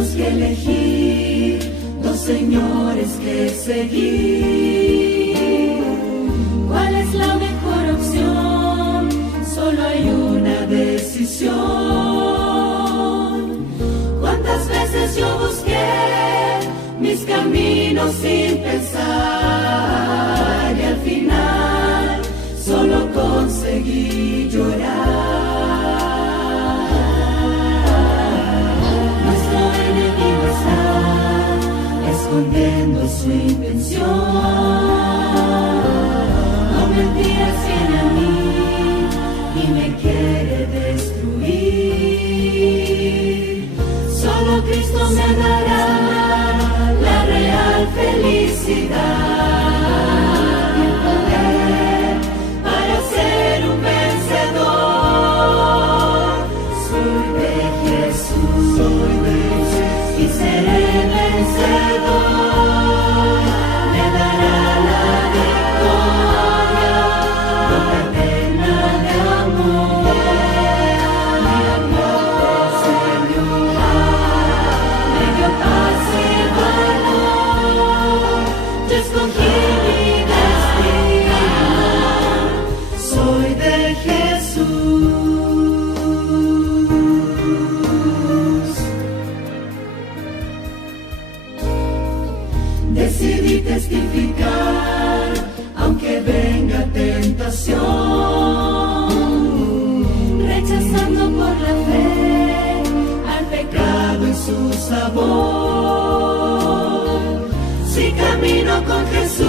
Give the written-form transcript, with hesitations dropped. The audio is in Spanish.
caminos que elegir, dos señores que seguir. ¿Cuál es la mejor opción? Solo hay una decisión. ¿Cuántas veces yo busqué mis caminos sin pensar y al final solo conseguí llorar? Nuestro enemigo está escondiendo su intención. No mentiras viene a mí y me quiere destruir. Solo Cristo me dará la real felicidad y el poder para ser un vencedor. Soy de Jesús y seré vencedor. Me dará la victoria, ropa eterna de amor. Mi amor, Señor, me dio paz y valor. Yo escogí mi destino, soy de Jesús. Decidí testificar, aunque venga tentación, rechazando por la fe al pecado y su sabor. Si camino con Jesús,